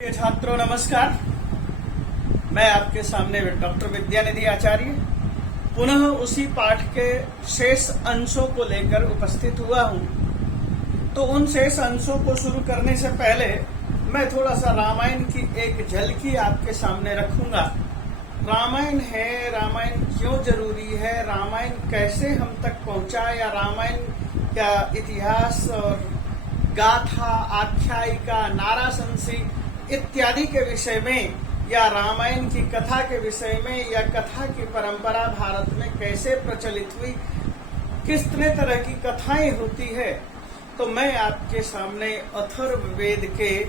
प्रिय छात्रों नमस्कार। मैं आपके सामने डॉक्टर विद्यानिधि आचार्य पुनः उसी पाठ के शेष अंशों को लेकर उपस्थित हुआ हूं। तो उन शेष अंशों को शुरू करने से पहले मैं थोड़ा सा रामायण की एक झलकी आपके सामने रखूंगा। रामायण है, रामायण क्यों जरूरी है, रामायण कैसे हम तक पहुंचा, या रामायण का इतिहास और गाथा, आख्यायिका, नाराशंसी इत्यादि के विषय में, या रामायण की कथा के विषय में, या कथा की परंपरा भारत में कैसे प्रचलित हुई, कितने तरह की कथाएं होती है। तो मैं आपके सामने अथर्ववेद के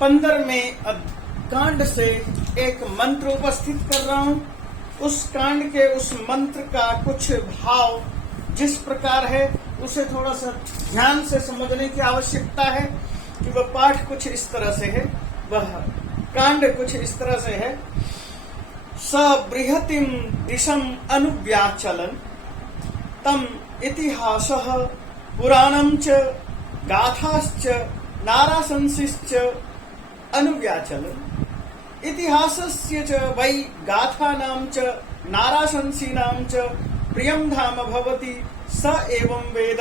15वें कांड से एक मंत्र उपस्थित कर रहा हूं। उस कांड के उस मंत्र का कुछ भाव जिस प्रकार है उसे थोड़ा सा ध्यान से समझने की आवश्यकता है कि वह पाठ कुछ इस तरह से है, वह कांड कुछ इस तरह से है। स बृहतिम दिशम अनुव्याचलन तम इतिहासः पुराणं च गाथाश्च नाराशंसिश्च अनुव्याचलन इतिहासस्य च वै गाथानां च नाराशंसीनां च प्रियं धाम भवति स एवं वेद।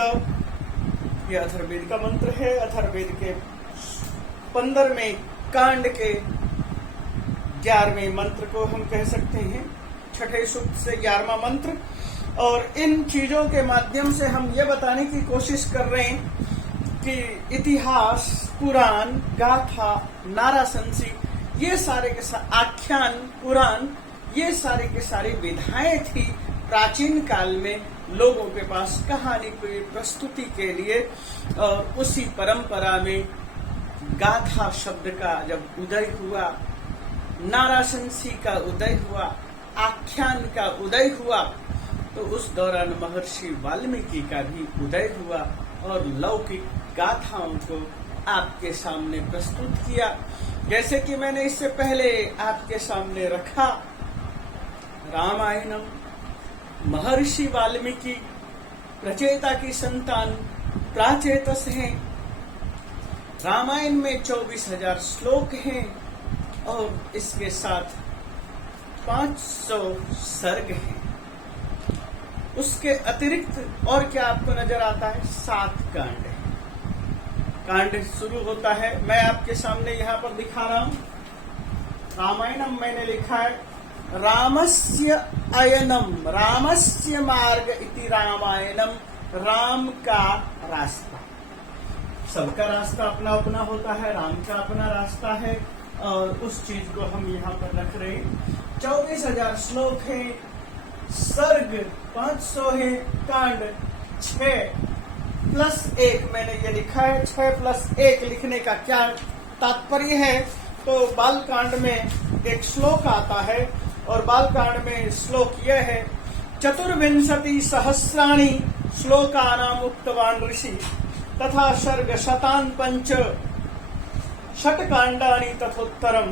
यह अथर्ववेद का मंत्र है। अथर्ववेद के 15वें कांड के 11वें मंत्र को हम कह सकते हैं, छठे सूक्त से 11वां मंत्र। और इन चीजों के माध्यम से हम ये बताने की कोशिश कर रहे हैं कि इतिहास, पुराण, गाथा, नाराशंसी, ये सारे के सारे आख्यान, पुराण, ये सारे के सारी विधाएं थी प्राचीन काल में लोगों के पास कहानी की प्रस्तुति के लिए। और उसी परंपरा में गाथा शब्द का जब उदय हुआ, नाराशंसी का उदय हुआ, आख्यान का उदय हुआ, तो उस दौरान महर्षि वाल्मीकि का भी उदय हुआ और लौकिक गाथाओं को आपके सामने प्रस्तुत किया। जैसे कि मैंने इससे पहले आपके सामने रखा, रामायणम महर्षि वाल्मीकि प्रचेता की संतान प्राचेतस हैं। रामायण में 24,000 श्लोक हैं और इसके साथ 500 सर्ग हैं। उसके अतिरिक्त और क्या आपको नजर आता है? 7 कांड है। कांड शुरू होता है, मैं आपके सामने यहाँ पर दिखा रहा हूं। रामायणम मैंने लिखा है रामस्य अयनम, रामस्य मार्ग इति रामायणम, राम का रास्ता। सबका रास्ता अपना अपना होता है, राम का अपना रास्ता है, और उस चीज को हम यहाँ पर रख रहे हैं। 24,000 श्लोक है, सर्ग 500 है, कांड 6+1 मैंने ये लिखा है। 6+1 लिखने का क्या तात्पर्य है? तो बालकांड में एक श्लोक आता है और बालकांड में श्लोक यह है, 24 सहस्राणि श्लोकानाम उक्तवान ऋषि तथा सर्ग शतान पंच षटकांडानि तथोत्तरम।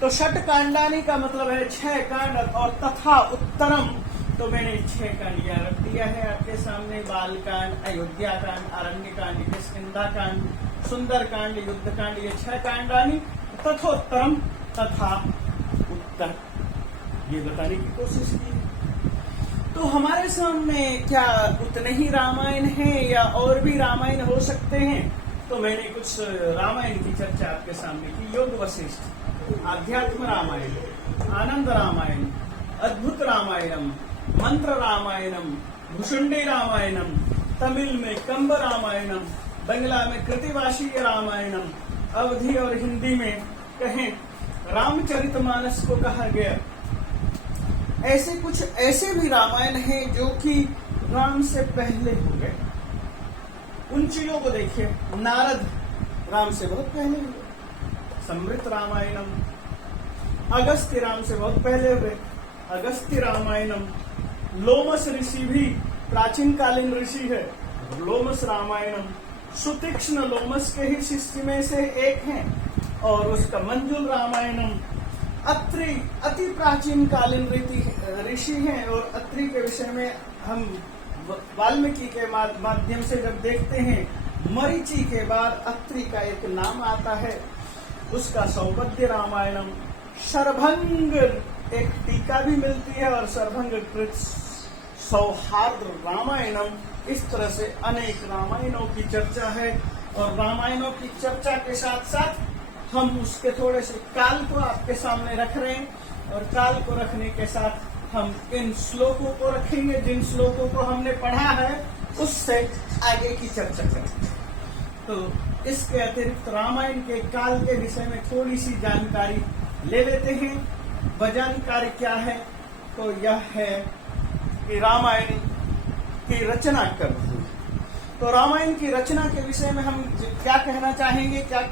तो षटकांडानि का मतलब है 6 कांड, और तथा उत्तरम तो मैंने 6 कांड यहाँ रख दिया है आपके सामने। बालकांड, अयोध्या कांड, अरण्य कांड, किष्किंधा कांड, सुंदर कांड, युद्ध कांड, ये 6 कांडानि, तथोत्तरम तथा उत्तर, ये बताने की कोशिश की। तो हमारे सामने क्या उतने ही रामायण हैं या और भी रामायण हो सकते हैं? तो मैंने कुछ रामायण की चर्चा आपके सामने की। योग वशिष्ठ, आध्यात्म रामायण, आनंद रामायण, अद्भुत रामायणम, मंत्र रामायणम, भुषुंडी रामायणम, तमिल में कंब रामायणम, बंगला में कृतिवासीय रामायणम, अवधी और हिंदी में कहें रामचरितमानस को कहा गया। ऐसे कुछ ऐसे भी रामायण हैं जो कि राम से पहले हो गए। उन चीजों को देखिए। नारद राम से बहुत पहले हुए, समृत रामायणम। अगस्त्य राम से बहुत पहले हुए, अगस्त्य रामायणम। लोमस ऋषि भी प्राचीन कालीन ऋषि है, लोमस रामायणम। सुतीक्ष्ण लोमस के ही शिष्य में से एक हैं और उसका मंजुल रामायणम। अत्रि अति प्राचीन कालीन ऋषि हैं, और अत्रि के विषय में हम वाल्मीकि के माध्यम से जब देखते हैं, मरीचि के बाद अत्रि का एक नाम आता है। उसका सौपद्य रामायणम, शरभंग एक टीका भी मिलती है, और शरभंग कृत सौहार्द रामायणम, इस तरह से अनेक रामायणों की चर्चा है। और रामायणों की चर्चा के साथ साथ हम उसके थोड़े से काल को आपके सामने रख रहे हैं, और काल को रखने के साथ हम इन श्लोकों को रखेंगे, जिन श्लोकों को हमने पढ़ा है उससे आगे की चर्चा करेंगे। तो इसके अतिरिक्त रामायण के काल के विषय में थोड़ी सी जानकारी ले लेते हैं। वह जानकारी क्या है? तो यह है कि रामायण की रचना कब हुई। तो रामायण की रचना के विषय में हम क्या कहना चाहेंगे, क्या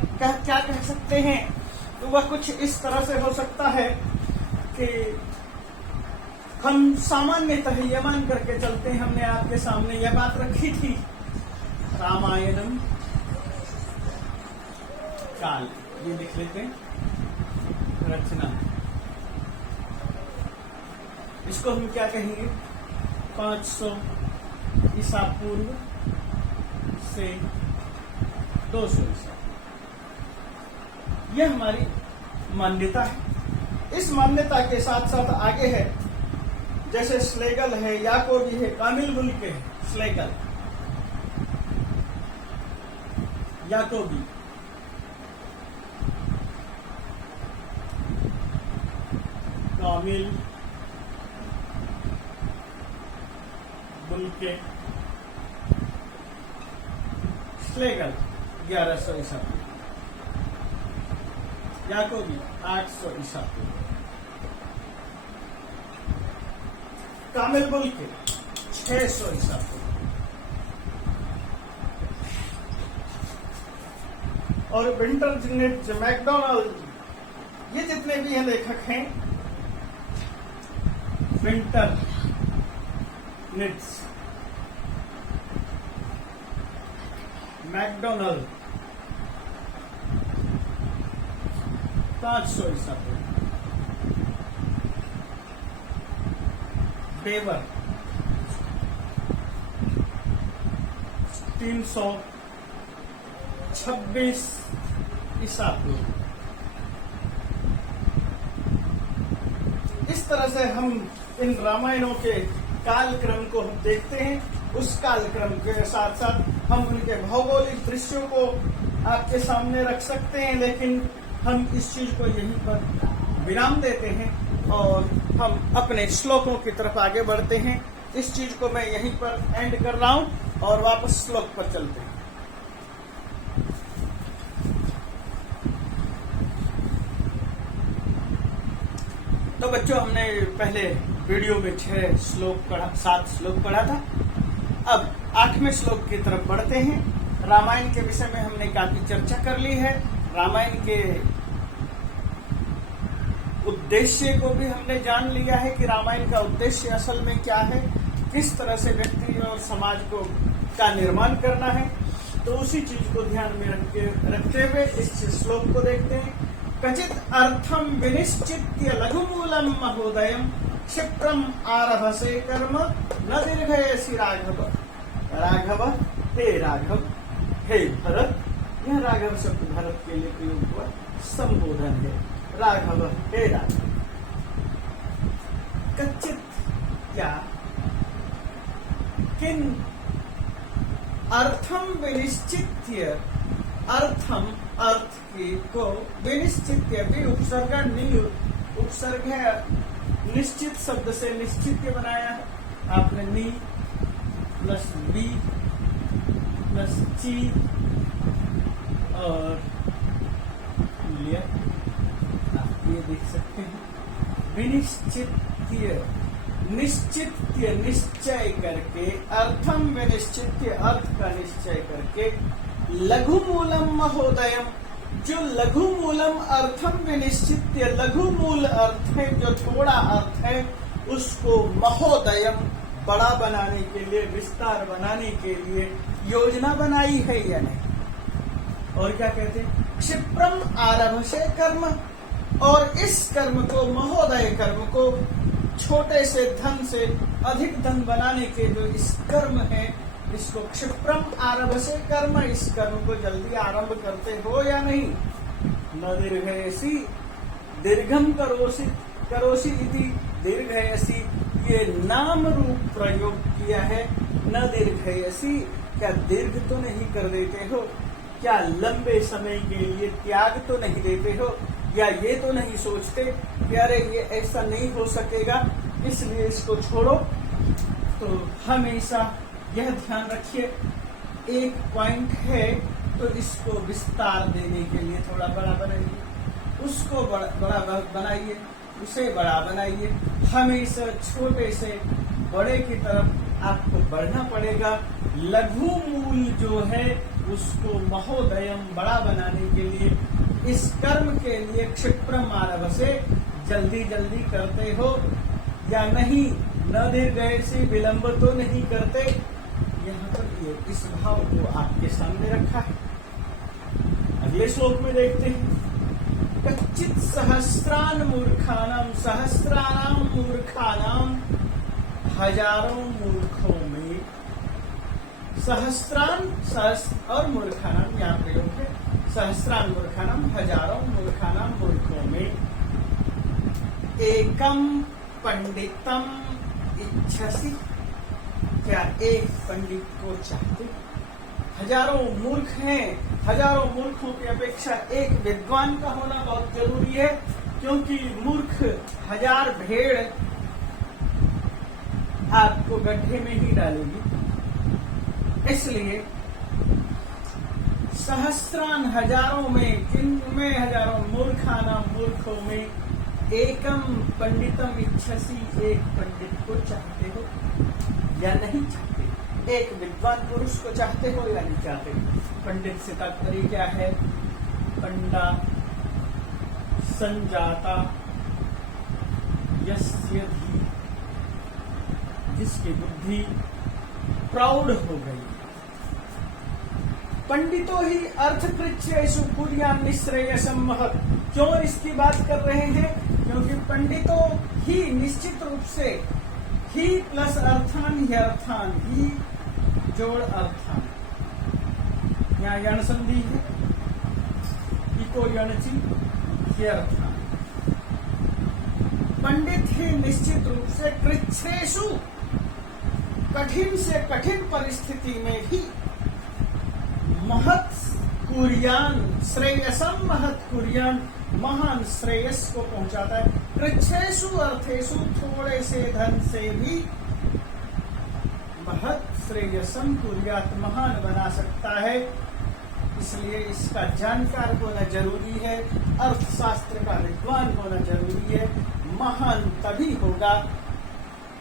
कह सकते हैं? तो वह कुछ इस तरह से हो सकता है कि हम सामान्यतः ये मान करके चलते हैं, हमने आपके सामने यह बात रखी थी, रामायणम काल, ये लिख लेते हैं, रचना, इसको हम क्या कहेंगे? 500 ईसा पूर्व से 200 ईसा, यह हमारी मान्यता है। इस मान्यता के साथ साथ आगे है, जैसे स्लेगल है, याकोबी है, कामिल बुल्के है, स्लेगल, याकोबी, कामिल बुल्के, स्लेगल 1100 ईसा पूर्व, याकोबी 800 ईसा पूर्व, कामिल बुल्के 600 ईसा पूर्व, और विंटरनिट्ज, मैकडोनाल्ड, ये जितने भी हैं लेखक हैं, विंटरनिट्ज, मैकडोनाल्ड 500 ईसा पूर्व, बेवर 326 ईसा पूर्व। इस तरह से हम इन रामायणों के कालक्रम को हम देखते हैं। उस कालक्रम के साथ साथ हम उनके भौगोलिक दृश्यों को आपके सामने रख सकते हैं, लेकिन हम इस चीज को यहीं पर विराम देते हैं और हम अपने श्लोकों की तरफ आगे बढ़ते हैं। इस चीज को मैं यहीं पर एंड कर रहा हूं और वापस श्लोक पर चलते हैं। तो बच्चों, हमने पहले वीडियो में 7 श्लोक पढ़ा था। अब 8वें श्लोक की तरफ बढ़ते हैं। रामायण के विषय में हमने काफी चर्चा कर ली है। रामायण के उद्देश्य को भी हमने जान लिया है कि रामायण का उद्देश्य असल में क्या है, किस तरह से व्यक्ति और समाज को का निर्माण करना है। तो उसी चीज को ध्यान में रखते हुए इस श्लोक को देखते हैं। कचित अर्थम विनिश्चित्य लघुमूलम महोदयम क्षिप्रम आरभसे कर्म न दीर्घयसि राघव। राघव, हे राघव, हे भरत। यह राघव शब्द भरत के लिए प्रयोग हुआ संबोधन है। राघव, हे राघव। कचित क्या, किन, अर्थम विनिश्चित्य, अर्थम अर्थ की को विनिश्चित्य, भी उपसर्ग उपसर्ग है, निश्चित शब्द से निश्चित्य बनाया है आपने। नी प्लस बी प्लस ची और लिया, आप ये देख सकते हैं। विनिश्चित्य, निश्चित्य, निश्चय करके, अर्थम विनिश्चित्य, अर्थ का निश्चय करके, लघु मूलम महोदयम, जो लघु मूलम अर्थम विनिश्चित्य, लघु मूल अर्थ है, जो थोड़ा अर्थ है, उसको महोदयम, बड़ा बनाने के लिए, विस्तार बनाने के लिए योजना बनाई है या नहीं। और क्या कहते हैं? क्षिप्रम आरभसे कर्म, और इस कर्म को, महोदय कर्म को, छोटे से धन से अधिक धन बनाने के जो इस कर्म है, इसको क्षिप्रम आरभसे कर्म, इस कर्म को जल्दी आरंभ करते हो या नहीं? न दीर्घयसी, दीर्घम करोसि करोसि इति दीर्घयसी, ये नाम रूप प्रयोग किया है। न दीर्घयसी, क्या दीर्घ तो नहीं कर देते हो, क्या लंबे समय के लिए त्याग तो नहीं देते हो, या ये तो नहीं सोचते कि अरे ये ऐसा नहीं हो सकेगा इसलिए इसको छोड़ो। तो हमेशा यह ध्यान रखिए, एक पॉइंट है तो इसको विस्तार देने के लिए थोड़ा बड़ा बनाइए, उसको बड़ा बनाइए, उसे बड़ा बनाइए। हमेशा छोटे से बड़े की तरफ आपको बढ़ना पड़ेगा। लघु मूल जो है उसको महोदयम बड़ा बनाने के लिए, इस कर्म के लिए क्षिप्रम आरभ से जल्दी जल्दी करते हो या नहीं, न दीर्घयसी, विलंब तो नहीं करते। यहाँ पर ये इस भाव को आपके सामने रखा है। अगले श्लोक में देखते हैं, कच्चित सहस्रान मूर्खानाम, सहस्रानाम मूर्खानाम, हजारों मूर्खों में, सहस्रान सहस्र और मूर्खानाम यहाँ प्रयोग है, सहस्रान मूर्खानाम, हजारों मूर्खानाम मूर्खों में, एकम पंडितम इच्छसि, क्या एक पंडित को चाहते। हजारों मूर्ख हैं, हजारों मूर्खों की अपेक्षा एक विद्वान का होना बहुत जरूरी है, क्योंकि मूर्ख हजार भेड़ आपको गड्ढे में ही डालेगी। इसलिए सहस्रान, हजारों में, किनमें, हजारों मूर्खानाम, मूर्खों में, एकम पंडितम इच्छसि, एक पंडित को चाहते हो या नहीं चाहते, एक विद्वान पुरुष को चाहते हो या नहीं चाहते। पंडित से तात्पर्य क्या है, पंडा संजाता यस्य धी, जिसकी बुद्धि प्रौढ़ हो गई। पंडितों ही अर्थकृच्छ्येषु कुर्यान् निःश्रेयसं महत्। क्यों इसकी बात कर रहे हैं, क्योंकि पंडितों ही निश्चित रूप से, ही प्लस अर्थान ही अर्थान, ही जोड़ अर्थान, यहाँ यण संधि है, इको यणची ही अर्थान। पंडित ही निश्चित रूप से कृच्छ्रेषु, कठिन से कठिन परिस्थिति में भी, महत् कुर्यान, श्रेयसम महत् कुर्यान, महान श्रेयस को पहुंचाता है। कृच्छ्रेषु अर्थेषु, थोड़े से धन से भी महत् श्रेयसम कुर्यात, महान बना सकता है। इसलिए इसका जानकार होना जरूरी है, अर्थशास्त्र का विद्वान होना जरूरी है। महान तभी होगा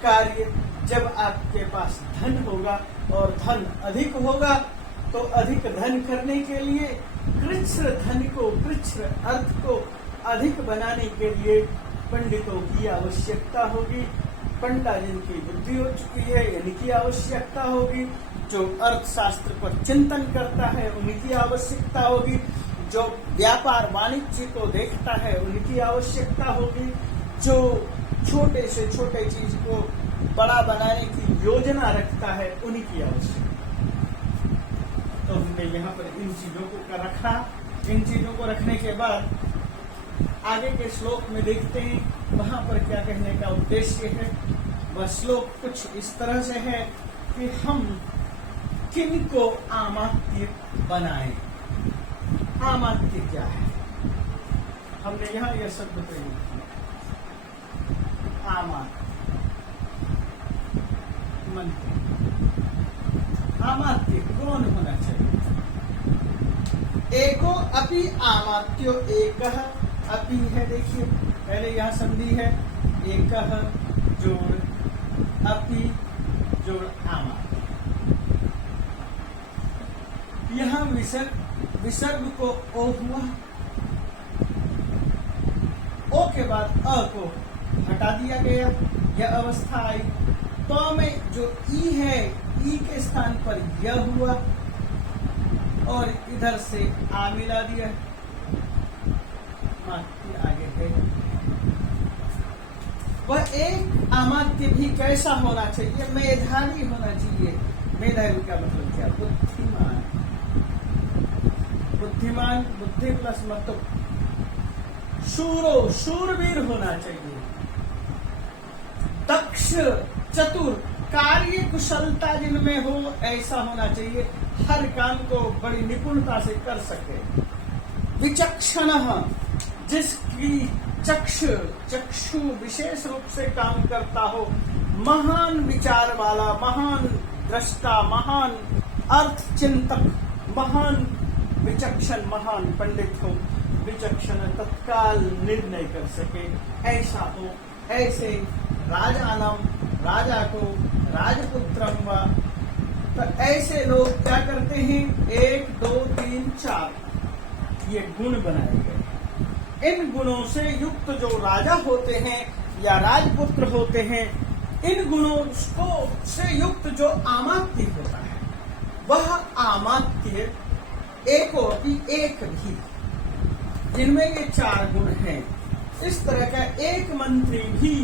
कार्य जब आपके पास धन होगा, और धन अधिक होगा तो अधिक धन करने के लिए, कृच्छ्र धन को, कृच्छ्र अर्थ को अधिक बनाने के लिए पंडितों की आवश्यकता होगी। पंडा जिनकी बुद्धि हो चुकी है इनकी आवश्यकता होगी, जो अर्थशास्त्र पर चिंतन करता है उनकी आवश्यकता होगी, जो व्यापार वाणिज्य को देखता है उनकी आवश्यकता होगी, जो छोटे से छोटे चीज को बड़ा बनाने की योजना रखता है उनकी आवश्यकता। तो हमने यहाँ पर इन चीजों को रखा। इन चीजों को रखने के बाद आगे के श्लोक में देखते हैं वहां पर क्या कहने का उद्देश्य है। वह श्लोक कुछ इस तरह से है कि हम किनको आमात्य बनाएं। आमात्य क्या है, हमने यहाँ यह शब्द प्रयोग किया, आमात्य, मंत्री। आमात्य कौन होना चाहिए? एको अपि आमात्यो, एक अपि है, देखिए पहले यहाँ संधि है, एक जोड़ अपि जोड़ आमात्य। यहाँ विसर्ग को ओ हुआ, ओ के बाद अ को हटा दिया गया, यह अवस्था आई। प में जो ई है, ई के स्थान पर यह हुआ और इधर से आ मिला दिया, मात्य आगे है। वह एक आमात्य भी कैसा होना चाहिए? मेधावी होना चाहिए। मेधावी का मतलब क्या? बुद्धिमान। बुद्धिमान, बुद्धि प्लस मतलब शूरवीर होना चाहिए। दक्ष, चतुर, कार्य कुशलता जिनमें हो ऐसा होना चाहिए, हर काम को बड़ी निपुणता से कर सके। विचक्षण, जिसकी चक्षु विशेष रूप से काम करता हो, महान विचार वाला, महान दृष्टा, महान अर्थ चिंतक, महान विचक्षण, महान पंडित हो, विचक्षण तत्काल निर्णय कर सके, ऐसा हो। ऐसे राजानम, राजा को राजपुत्रम व, तो ऐसे लोग क्या करते हैं, 1 2 3 4 ये गुण बनाए गए। इन गुणों से युक्त जो राजा होते हैं या राजपुत्र होते हैं, इन गुणों को से युक्त जो आमात्य होता है, वह आमात्य एकोपि एक भी, जिनमें ये 4 गुण हैं। इस तरह का एक मंत्री भी,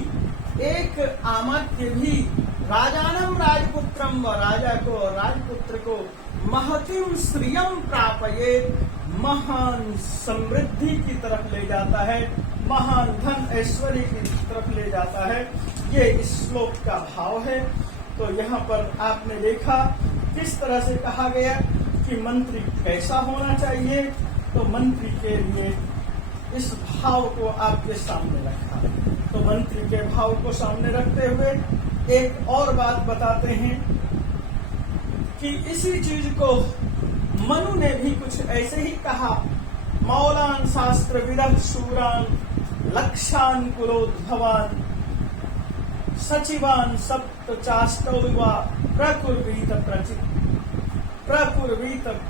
एक आमात्य भी, राजानम राजपुत्रम व, राजा को राजपुत्र को महतिम श्रियम प्रापयेत, महान समृद्धि की तरफ ले जाता है, महान धन ऐश्वर्य की तरफ ले जाता है। ये इस श्लोक का भाव है। तो यहाँ पर आपने देखा किस तरह से कहा गया कि मंत्री कैसा होना चाहिए। तो मंत्री के लिए इस भाव को आपके सामने रखा। तो मंत्री के भाव को सामने रखते हुए एक और बात बताते हैं कि इसी चीज को मनु ने भी कुछ ऐसे ही कहा। मौलान शास्त्र विदः शूरान लक्षान कुलोद्भवान सचिवान सप्त चाष्टौवा प्रकुर्वीत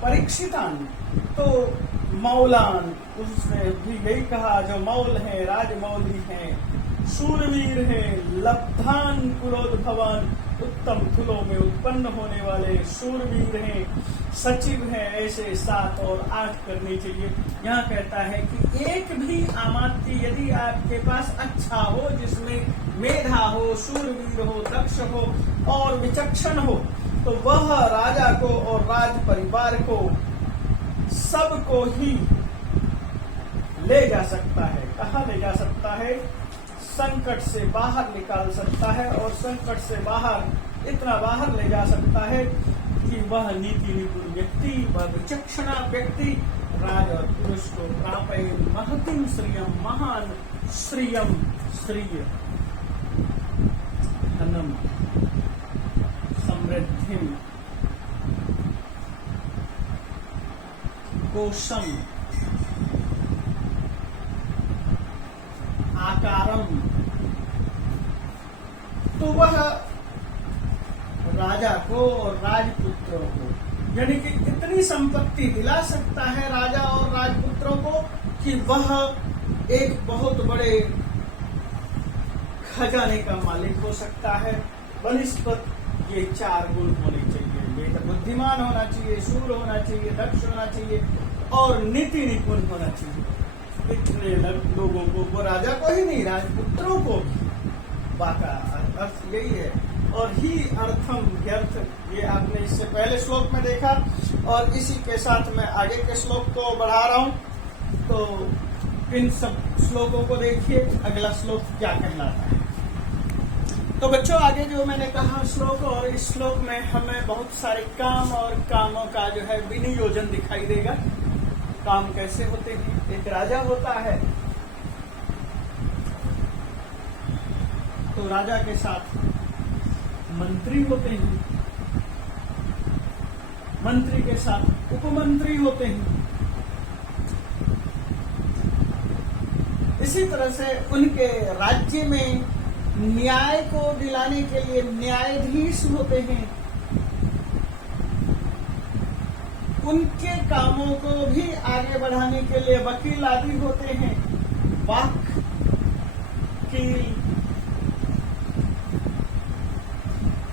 परीक्षितान। तो मौलान, उसने भी यही कहा, जो मौल है, राजमौली है, शूरवीर है, लब्धान कुलोद्भवान, उत्तम कुलों में उत्पन्न होने वाले शूरवीर हैं, सचिव हैं, ऐसे 7 और 8 करनी चाहिए। यहाँ कहता है कि एक भी अमात्य यदि आपके पास अच्छा हो, जिसमें मेधा हो, शूरवीर हो, दक्ष हो और विचक्षण हो, तो वह राजा को और राज परिवार को सबको ही ले जा सकता है। कहाँ ले जा सकता है? संकट से बाहर निकाल सकता है, और संकट से बाहर इतना बाहर ले जा सकता है कि वह नीति निपुण व्यक्ति, वह विचक्षणा व्यक्ति राज और पुरुष को प्राप्य महतिम श्रियम, महान श्रियम, श्रिय धनम, समृद्धिम, कोशम, आकारम, तो वह राजा को और राजपुत्रों को, यानी कि इतनी संपत्ति दिला सकता है राजा और राजपुत्रों को कि वह एक बहुत बड़े खजाने का मालिक हो सकता है। बनिस्पत ये 4 गुण होने चाहिए। ये तो बुद्धिमान होना चाहिए, शूर होना चाहिए, दक्ष होना चाहिए और नीति निपुण होना चाहिए। इतने लोगों को, वो राजा को ही नहीं, राजपुत्रों को भी, बाका अर्थ यही है। और ही अर्थम व्यर्थ, ये आपने इससे पहले श्लोक में देखा, और इसी के साथ मैं आगे के श्लोक को बढ़ा रहा हूं। तो इन सब श्लोकों को देखिए, अगला श्लोक क्या कहलाता है। तो बच्चों, आगे जो मैंने कहा श्लोक, और इस श्लोक में हमें बहुत सारे काम और कामों का जो है विनियोजन दिखाई देगा। काम कैसे होते हैं? एक राजा होता है, तो राजा के साथ मंत्री होते हैं, मंत्री के साथ उपमंत्री होते हैं। इसी तरह से उनके राज्य में न्याय को दिलाने के लिए न्यायाधीश होते हैं। उनके कामों को भी आगे बढ़ाने के लिए वकील आदि होते हैं, वकील।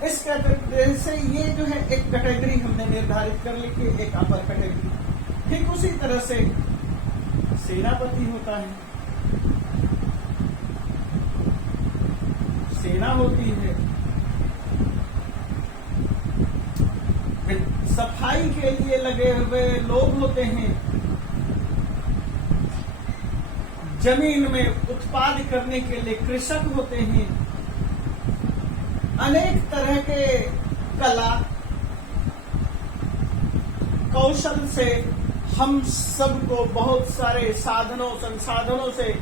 इस कैटेगरी से ये जो है एक कैटेगरी हमने निर्धारित कर ली कि एक अपर कैटेगरी। ठीक उसी तरह से सेनापति होता है, सेना होती है, सफाई के लिए लगे हुए लोग होते हैं, जमीन में उत्पाद करने के लिए कृषक होते हैं। अनेक तरह के कला कौशल से हम सबको बहुत सारे साधनों संसाधनों से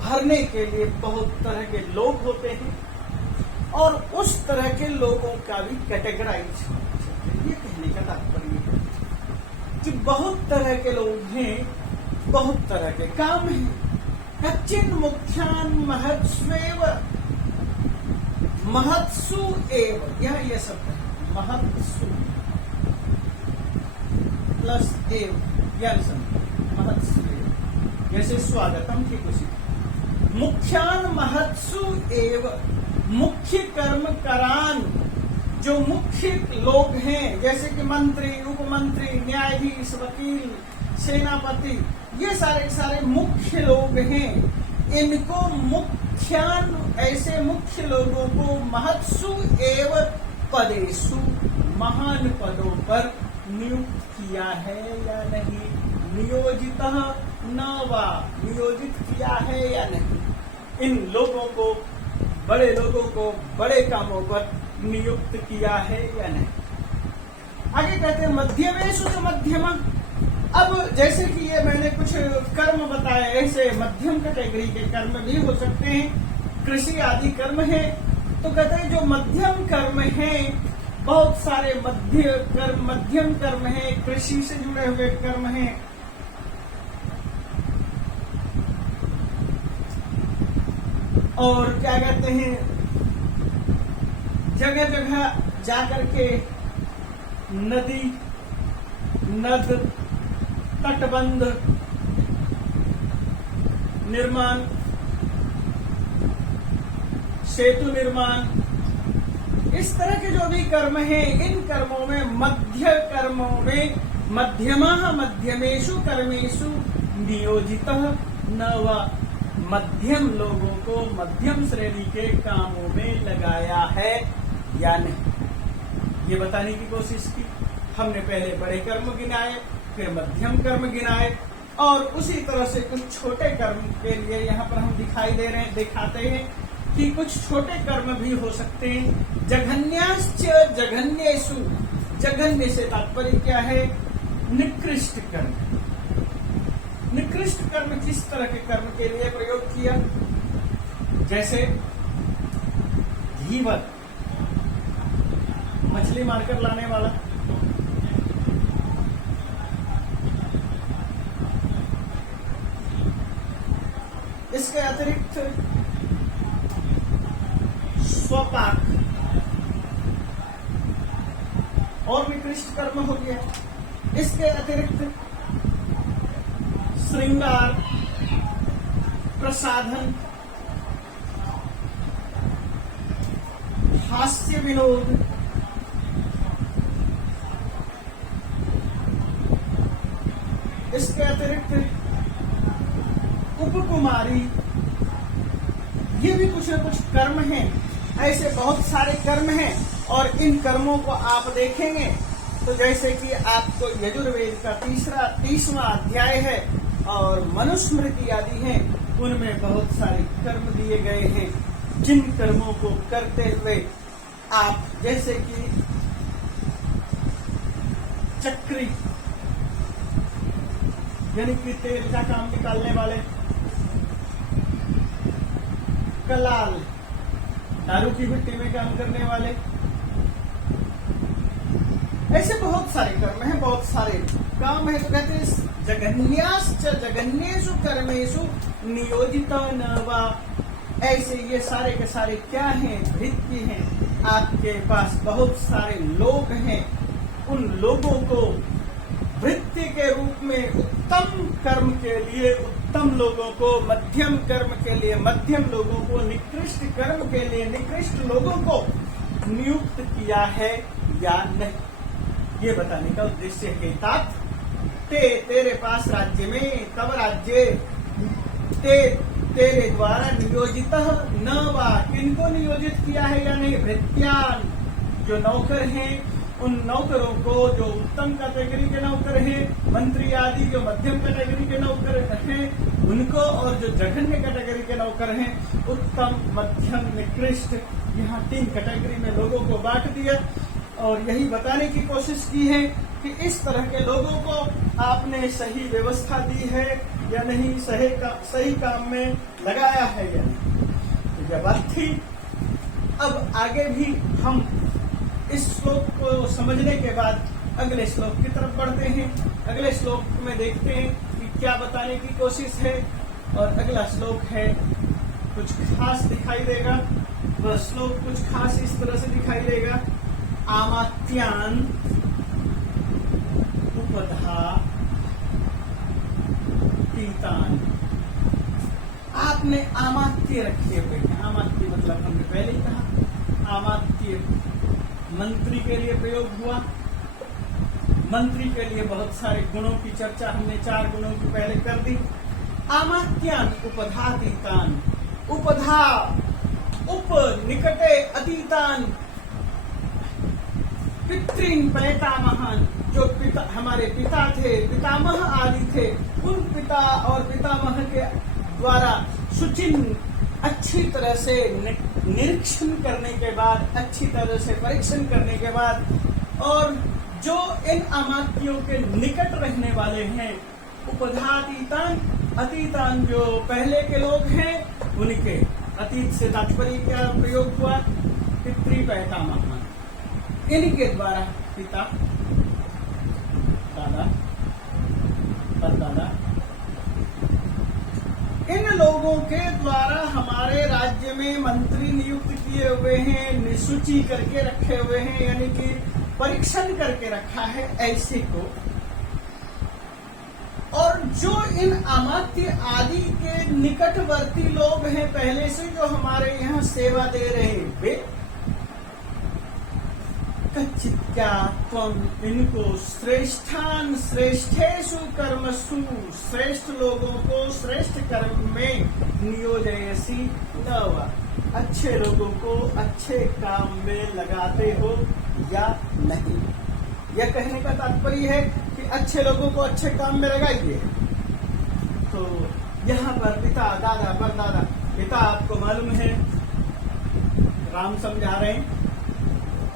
भरने के लिए बहुत तरह के लोग होते हैं, और उस तरह के लोगों का भी कैटेगराइज होना चाहिए। ये कहने का तात्पर्य है कि बहुत तरह के लोग हैं, बहुत तरह के काम हैं। कच्चिन मुख्यान महत्स्वेव, महत्सु एव, यह शब्द है महत्सु प्लस एव, महत्स्वेव, जैसे स्वागतम की खुशी। मुख्यान महत्सु एव, मुख्य कर्म करान, जो मुख्य लोग हैं जैसे कि मंत्री, उपमंत्री, न्यायाधीश, वकील, सेनापति, ये सारे मुख्य लोग हैं। इनको मुख्यान, ऐसे मुख्य लोगों को महत्सु एव पदेषु, महान पदों पर नियुक्त किया है या नहीं, नियोजितः न वा, नियोजित किया है या नहीं। इन लोगों को, बड़े लोगों को बड़े कामों पर नियुक्त किया है या नहीं। आगे कहते हैं मध्यमेषु च मध्यमा। अब जैसे कि ये मैंने कुछ कर्म बताए, ऐसे मध्यम कैटेगरी के कर्म भी हो सकते हैं, कृषि आदि कर्म है। तो कहते हैं जो मध्यम कर्म है, बहुत सारे मध्यम कर्म है, कृषि से जुड़े हुए कर्म हैं। और क्या कहते हैं, जगह जगह जाकर के नदी, नद, तटबंध निर्माण, सेतु निर्माण, इस तरह के जो भी कर्म हैं, इन कर्मों में मध्य कर्मों में मध्यमः मध्यमेषु कर्मेषु नियोजितः न वा, मध्यम लोगों को मध्यम श्रेणी के कामों में लगाया है या नहीं, ये बताने की कोशिश की। हमने पहले बड़े कर्म गिनाए, फिर मध्यम कर्म गिनाए, और उसी तरह से कुछ छोटे कर्म के लिए यहाँ पर हम दिखाते हैं कि कुछ छोटे कर्म भी हो सकते हैं। जघन्याश्च जघन्येषु, जघन्य से तात्पर्य क्या है, निकृष्ट कर्म। निकृष्ट कर्म किस तरह के कर्म के लिए प्रयोग किया, जैसे घीवर, मछली मारकर लाने वाला, इसके अतिरिक्त स्वपाक और निकृष्ट कर्म हो गया। इसके अतिरिक्त श्रृंगार, प्रसाधन, हास्य विनोद, इसके अतिरिक्त उपकुमारी, ये भी कुछ न कुछ कर्म हैं। ऐसे बहुत सारे कर्म हैं, और इन कर्मों को आप देखेंगे तो जैसे कि आपको यजुर्वेद का 30वां अध्याय है और मनुस्मृति आदि हैं, उनमें बहुत सारे कर्म दिए गए हैं, जिन कर्मों को करते हुए आप, जैसे कि चक्री यानी कि तेल का काम निकालने वाले, कलाल दारू की भट्टी में काम करने वाले, ऐसे बहुत सारे कर्म हैं, बहुत सारे काम है। तो कहते हैं जघन्याश्च जघन्येषु कर्मेषु नियोजिता न वा, ऐसे ये सारे के सारे क्या हैं, वृत्ति हैं। आपके पास बहुत सारे लोग हैं, उन लोगों को वृत्ति के रूप में उत्तम कर्म के लिए उत्तम लोगों को, मध्यम कर्म के लिए मध्यम लोगों को, निकृष्ट कर्म के लिए निकृष्ट लोगों को नियुक्त किया है या नहीं, ये बताने का उद्देश्य है। तात तेरे पास राज्य में, तब राज्य तेरे द्वारा नियोजित न वा, किनको नियोजित किया है या नहीं, भृत्यान, जो नौकर हैं, उन नौकरों को, जो उत्तम कैटेगरी के नौकर हैं, मंत्री आदि जो मध्यम कैटेगरी के नौकर हैं उनको, और जो जघन्य कैटेगरी के नौकर हैं उत्तम, मध्यम, निकृष्ट, यहाँ 3 कैटेगरी में लोगों को बांट दिया। और यही बताने की कोशिश की है कि इस तरह के लोगों को आपने सही व्यवस्था दी है या नहीं, सही काम में लगाया है या नहीं। तो यह बात थी। अब आगे भी हम इस श्लोक को समझने के बाद अगले श्लोक की तरफ बढ़ते हैं। अगले श्लोक में देखते हैं कि क्या बताने की कोशिश है। और अगला श्लोक है, कुछ खास दिखाई देगा। वह श्लोक कुछ खास इस तरह से दिखाई देगा, आमात्यान उपधा तीतान। आपने आमात्य रखे हुए हैं। आमात्य मतलब हमने पहले ही कहा, आमात्य मंत्री के लिए प्रयोग हुआ। मंत्री के लिए बहुत सारे गुणों की चर्चा हमने 4 गुणों की पहले कर दी। आमात्यान उपधातीतान, उपधा उप निकटे अतीतान, पितृन पैतामहन, जो हमारे पिता थे, पितामह आदि थे, उन पिता और पितामह के द्वारा सुचिन अच्छी तरह से निरीक्षण करने के बाद, अच्छी तरह से परीक्षण करने के बाद, और जो इन अमात्यों के निकट रहने वाले हैं, उपधातीतान, अतीतान जो पहले के लोग हैं उनके, अतीत से तात्पर्य क्या प्रयोग हुआ, पितृपैतामह, इनके द्वारा पिता, दादा, परदादा, इन लोगों के द्वारा हमारे राज्य में मंत्री नियुक्त किए हुए हैं, निसूची करके रखे हुए हैं, यानी कि परीक्षण करके रखा है ऐसे को। और जो इन अमात्य आदि के निकटवर्ती लोग हैं पहले से, जो हमारे यहाँ सेवा दे रहे हैं, वे कच्चित्या त्वम, इनको श्रेष्ठान श्रेष्ठेषु कर्मसु, श्रेष्ठ लोगों को श्रेष्ठ कर्म में नियोजयसी न, अच्छे लोगों को अच्छे काम में लगाते हो या नहीं। यह कहने का तात्पर्य है कि अच्छे लोगों को अच्छे काम में लगाइए। तो यहाँ पर पिता, दादा, परदादा, पिता आपको मालूम है राम समझा रहे हैं,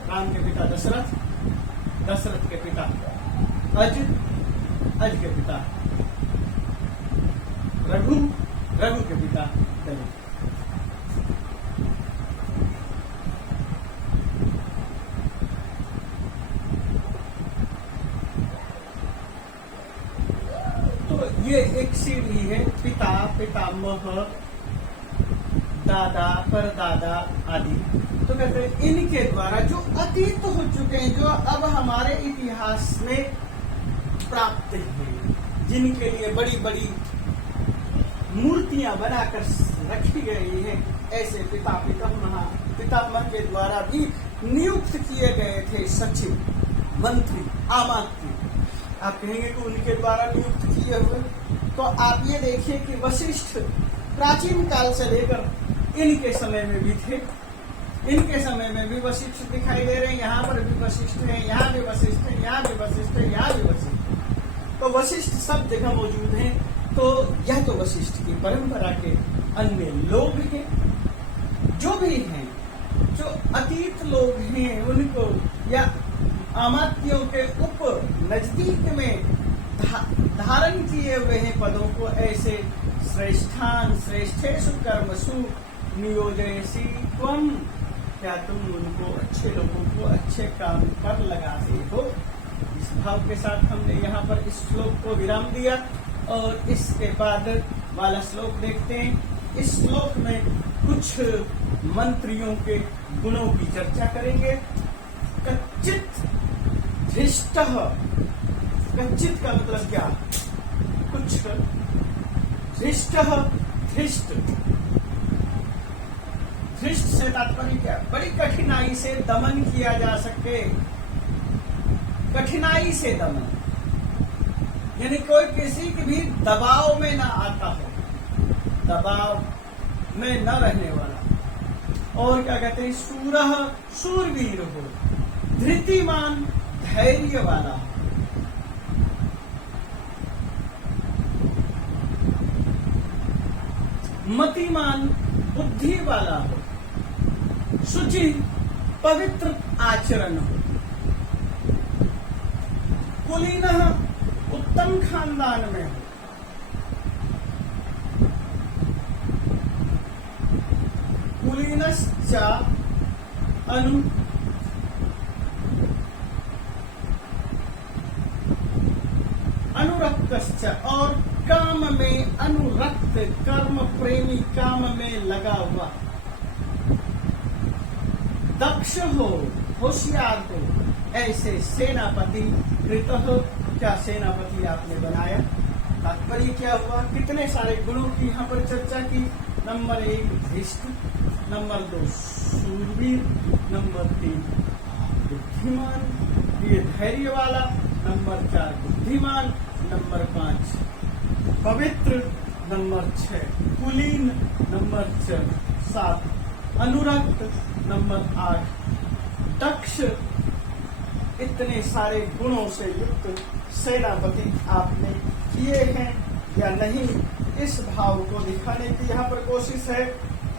राम के पिता दशरथ, दशरथ के पिता अज, अज के पिता रघु, रघु के पिता दशरथ। तो ये एक सीढ़ी है, पिता, पितामह, दादा, परदादा आदि। तो कहते हैं इनके द्वारा जो अतीत हो चुके हैं, जो अब हमारे इतिहास में प्राप्त हैं, जिनके लिए बड़ी बड़ी मूर्तियां बनाकर रखी गई हैं, ऐसे पिता, पितामह के द्वारा भी नियुक्त किए गए थे सचिव, मंत्री, आमात्य। आप कहेंगे कि उनके द्वारा नियुक्त किए हुए, तो आप ये देखिए कि वशिष्ठ प्राचीन काल से लेकर इनके समय में भी थे, इनके समय में भी वशिष्ठ दिखाई दे रहे हैं, यहाँ पर भी वशिष्ठ है, यहाँ भी वशिष्ठ है, यहाँ भी वशिष्ठ है, यहाँ भी वशिष्ठ। तो वशिष्ठ सब जगह मौजूद हैं। तो यह तो वशिष्ठ की परंपरा के अन्य लोग हैं, जो भी हैं, जो अतीत लोग हैं, उनको या अमात्यों के उप नजदीक में धारण किए हुए हैं पदों को, ऐसे श्रेष्ठान श्रेष्ठेषु कर्मसु नियोजयसी त्वम, क्या तुम उनको, अच्छे लोगों को अच्छे काम पर लगाते हो। इस भाव के साथ हमने यहाँ पर इस श्लोक को विराम दिया और इसके बाद वाला श्लोक देखते हैं। इस श्लोक में कुछ मंत्रियों के गुणों की चर्चा करेंगे। कच्चित धृष्ट, कच्चित का मतलब क्या, कुछ, धृष्ट, धृष्ट, धृष्ट से तात्पर्य क्या, बड़ी कठिनाई से दमन किया जा सके, कठिनाई से दमन, यानी कोई किसी के भी दबाव में ना आता हो, दबाव में न रहने वाला। और क्या कहते हैं, शूरः, शूरवीर हो, धृतिमान, धैर्य वाला, मतिमान बुद्धि वाला हो, शुचि पवित्र आचरण हो, कुलीनः उत्तम खानदान में हो, कुलीनश्च अनुरक्तश्च और काम में अनुरक्त, कर्म प्रेमी, काम में लगा हुआ, दक्ष हो, होशियार हो, ऐसे सेनापति कृतः, क्या सेनापति आपने बनाया। तात्पर्य क्या हुआ, कितने सारे गुणों की यहाँ पर चर्चा की। नंबर 1 धृष्ट, नंबर 2 शूरवीर, नंबर 3 बुद्धिमान, ये धैर्य वाला, नंबर 4 बुद्धिमान, नंबर 5 पवित्र, नंबर 6 कुलीन, नंबर 7 अनुरक्त, नंबर 8 दक्ष। इतने सारे गुणों से युक्त सेनापति आपने किए हैं या नहीं, इस भाव को दिखाने की यहाँ पर कोशिश है।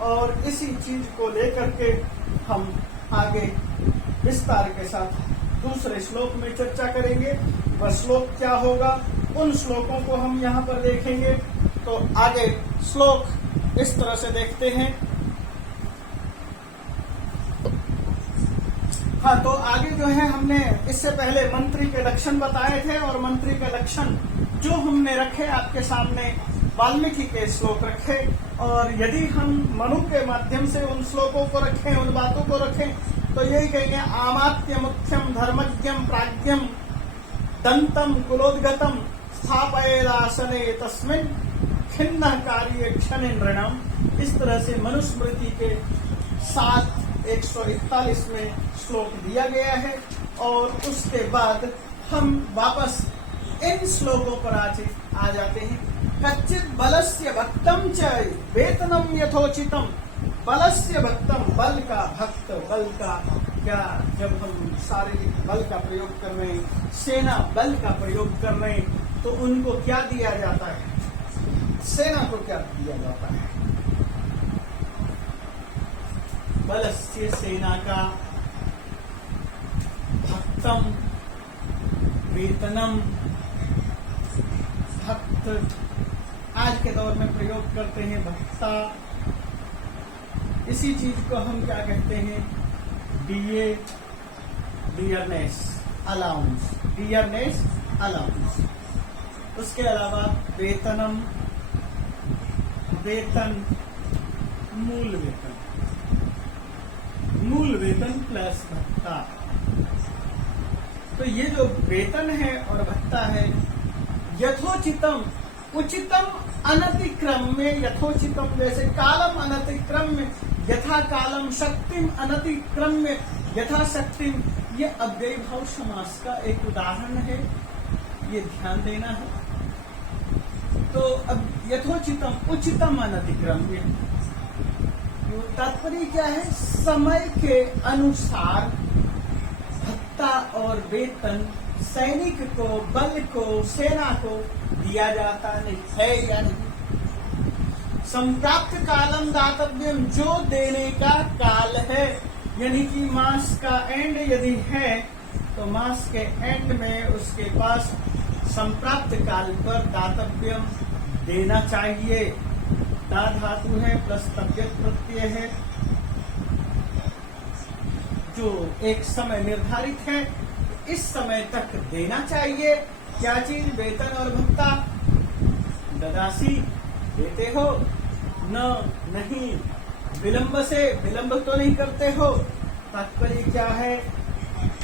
और इसी चीज को लेकर के हम आगे विस्तार के साथ दूसरे श्लोक में चर्चा करेंगे। वह श्लोक क्या होगा, उन श्लोकों को हम यहाँ पर देखेंगे। तो आगे श्लोक इस तरह से देखते हैं। हाँ, तो आगे जो है हमने इससे पहले मंत्री के लक्षण बताए थे, और मंत्री के लक्षण जो हमने रखे आपके सामने वाल्मीकि के श्लोक रखे। और यदि हम मनु के माध्यम से उन श्लोकों को रखें, उन बातों को रखें, तो यही कहेंगे आमात्य मुख्यम धर्मज्ञम प्राज्ञम दंतम कुलोद्गतम स्थापयेदासने तस्मिन् खिन्न कार्य क्षण नृणम। इस तरह से मनुस्मृति के 141 में श्लोक दिया गया है। और उसके बाद हम वापस इन श्लोकों पर आ जाते हैं। कच्चित बलस्य भक्तम च वेतनम यथोचितम। बलस्य भक्तम, बल का भक्त, बल का क्या, जब हम शारीरिक बल का प्रयोग कर रहे हैं, सेना बल का प्रयोग कर रहे हैं, तो उनको क्या दिया जाता है, सेना को क्या दिया जाता है, बलस्य सेना का, भक्तम वेतनम, भक्त आज के दौर में प्रयोग करते हैं भक्ता। इसी चीज को हम क्या कहते हैं, DA, dearness allowance, dearness allowance. उसके अलावा वेतनम, वेतन, मूल वेतन, मूल वेतन प्लस भत्ता। तो ये जो वेतन है और भत्ता है, यथोचितम, उचितम अनतिक्रम में, यथोचितम जैसे कालम अनतिक्रम में, यथा कालम, शक्तिम अनतिक्रम में, यथा शक्तिम। ये अव्ययी भाव समास का एक उदाहरण है, ये ध्यान देना है। तो अब यथोचितम, उचितम अनतिक्रम में तात्पर्य क्या है, समय के अनुसार भत्ता और वेतन सैनिक को, बल को, सेना को दिया जाता नहीं है या नहीं। संप्राप्त कालम दातव्यम, जो देने का काल है, यानी कि मास का एंड यदि है तो मास के एंड में उसके पास संप्राप्त काल पर दातव्यम देना चाहिए। दा धातु है प्लस तव्यत प्रत्यय है, जो एक समय निर्धारित है, इस समय तक देना चाहिए। क्या चीज, वेतन और भत्ता। ददासी, देते हो, न, नहीं, विलंब से, विलंब तो नहीं करते हो। तात्पर्य क्या है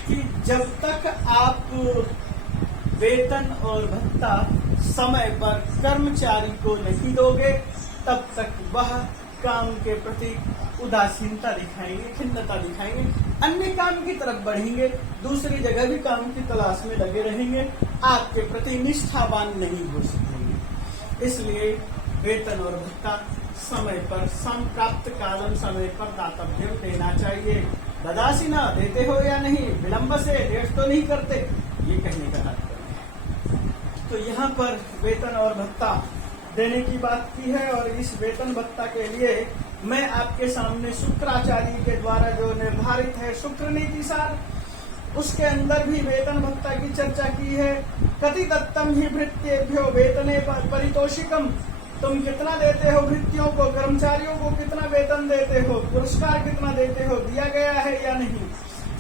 कि जब तक आप वेतन और भत्ता समय पर कर्मचारी को नहीं दोगे, तब तक वह काम के प्रति उदासीनता दिखाएंगे, खिन्नता दिखाएंगे, अन्य काम की तरफ बढ़ेंगे, दूसरी जगह भी काम की तलाश में लगे रहेंगे, आपके प्रति निष्ठावान नहीं हो सकेंगे। इसलिए वेतन और भत्ता समय पर, संप्राप्त कालम, समय पर दातव्य देना चाहिए। ददासी ना, देते हो या नहीं, विलंब से, लेट तो नहीं करते, ये कहने का तात्पर्य है। तो यहाँ पर वेतन और भत्ता देने की बात की है। और इस वेतन भत्ता के लिए मैं आपके सामने शुक्राचार्य के द्वारा जो निर्धारित है शुक्र नीति सार, उसके अंदर भी वेतन भत्ता की चर्चा की है। कति दत्तम ही भृत्येभ्यो वेतने परितोषिकम, तुम कितना देते हो भृत्यों को, कर्मचारियों को कितना वेतन देते हो, पुरस्कार कितना देते हो, दिया गया है या नहीं।